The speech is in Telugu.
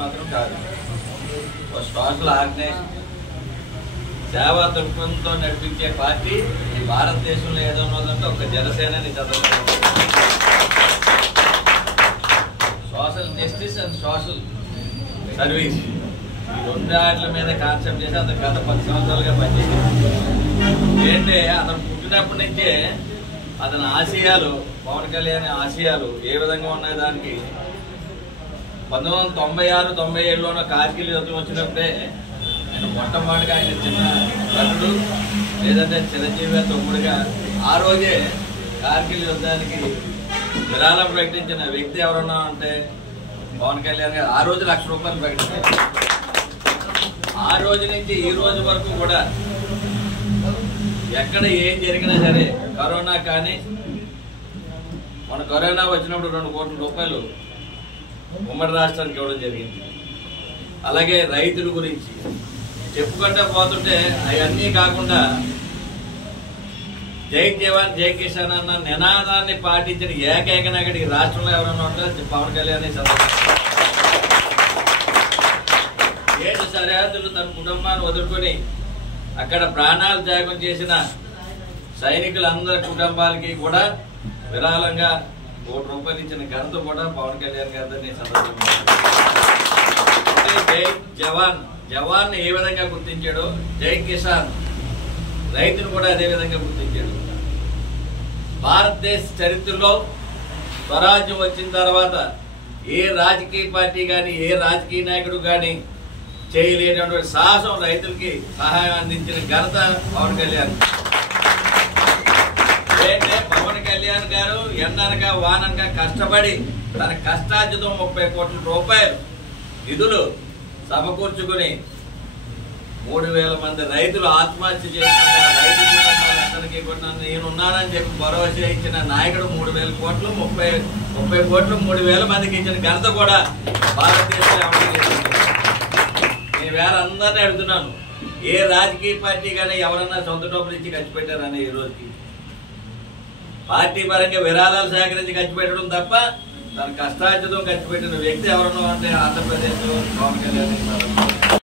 మాత్రం కాదు. ఒక సోషల్ ఆర్గనైజేషన్, సేవా దృక్పథంతో నడిపించే పార్టీ ఈ భారతదేశంలో ఏదో ఉన్నదంటే ఒక జనసేనని చదవడం. Social justice and social service ఈ రెండు ఆటల మీద కాన్సెప్ట్ చేసి అతను గత 10 సంవత్సరాలుగా పనిచేసింది. ఏంటంటే అతను పుట్టినప్పటి నుంచే అతని ఆశయాలు, పవన్ కళ్యాణ్ ఆశయాలు ఏ విధంగా ఉన్నాయి దానికి 1996-97లోనో కార్గిల్ యుద్ధం వచ్చినప్పుడే ఆయన మొట్టమొదటిగా ఆయన చిన్న నటుడు లేదంటే చిరంజీవి తమ్ముడుగా ఆ రోజే కార్గిల్ యుద్ధానికి విరాళం ప్రకటించిన వ్యక్తి ఎవరన్నా అంటే పవన్ కళ్యాణ్ గారు. ఆ రోజు ₹1,00,000 ప్రకటించారు. ఆ రోజు నుంచి ఈ రోజు వరకు కూడా ఎక్కడ ఏం జరిగినా సరే, కరోనా కానీ మన కరోనా వచ్చినప్పుడు ₹2 కోట్ల ఉమ్మడి రాష్ట్రానికి ఇవ్వడం జరిగింది. అలాగే రైతుల గురించి చెప్పుకుంటూ పోతుంటే అవన్నీ కాకుండా జై జవాన్ జై కిసాన్ అన్న నినాదాన్ని పాటించిన ఏకైక నాయకుడు ఈ రాష్ట్రంలో ఎవరన్నా ఉంటారు పవన్ కళ్యాణ్. ఏడు సరిహద్దులు తన కుటుంబాన్ని వదులుకొని అక్కడ ప్రాణాలు త్యాగం చేసిన సైనికులందరి కుటుంబాలకి కూడా విరాళంగా ₹1 ఇచ్చిన ఘనత కూడా పవన్ కళ్యాణ్ గారిని సందర్భంగా. జై జవాన్, జవాన్ ఏ విధంగా గుర్తించాడో జై కిసాన్ రైతును కూడా అదే విధంగా గుర్తించాడు. భారతదేశ చరిత్రలో స్వరాజ్యం వచ్చిన తర్వాత ఏ రాజకీయ పార్టీ కానీ ఏ రాజకీయ నాయకుడు కానీ చేయలేనటువంటి సాహసం రైతులకి సహాయం అందించిన ఘనత పవన్ కళ్యాణ్. ఏంటంటే పవన్ కళ్యాణ్ గారు ఎండనక వానక కష్టపడి తన కష్టార్జితం ₹30 కోట్ల నిధులు సమకూర్చుకుని 3,000 మంది రైతులు ఆత్మహత్య చేసుకున్న రైతు కుటుంబాలందరికీ కూడా నేనున్నానని చెప్పి భరోసా ఇచ్చిన నాయకుడు 3,000 కోట్లు 30 కోట్లు 3,000 మందికి ఇచ్చిన ఘనత కూడా భారతదేశంలో నేను వేరే అందరినీ అడుగుతున్నాను, ఏ రాజకీయ పార్టీ కానీ ఎవరన్నా సొంత డబ్బులు ఇచ్చి ఖర్చు పెట్టారని ఈ రోజుకి పార్టీ పరంగా విరాళాలు సేకరించి ఖర్చు పెట్టడం తప్ప తన కష్టార్జితం ఖర్చు పెట్టిన వ్యక్తి ఎవరన్నా అంటే ఆంధ్రప్రదేశ్ పవన్ కళ్యాణ్.